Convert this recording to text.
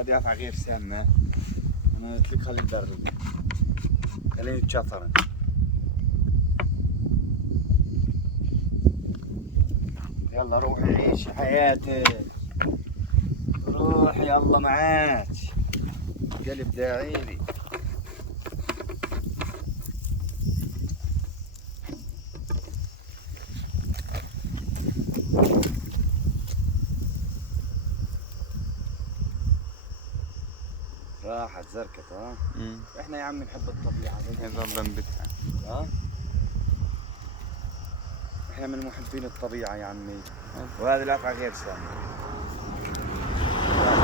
هذه قطعة غير سامة. أنا قلت لك خليه يدرب، خليه يتشطر. يلا روحي عيشي حياتك، روحي يلا معاك، قلب داعيلي. راحت زركت. ها احنا يا عم نحب الطبيعة، يلا بنبتها. ها احنا من محبين الطبيعة يا عمي، وهذه القطعة غير سامة.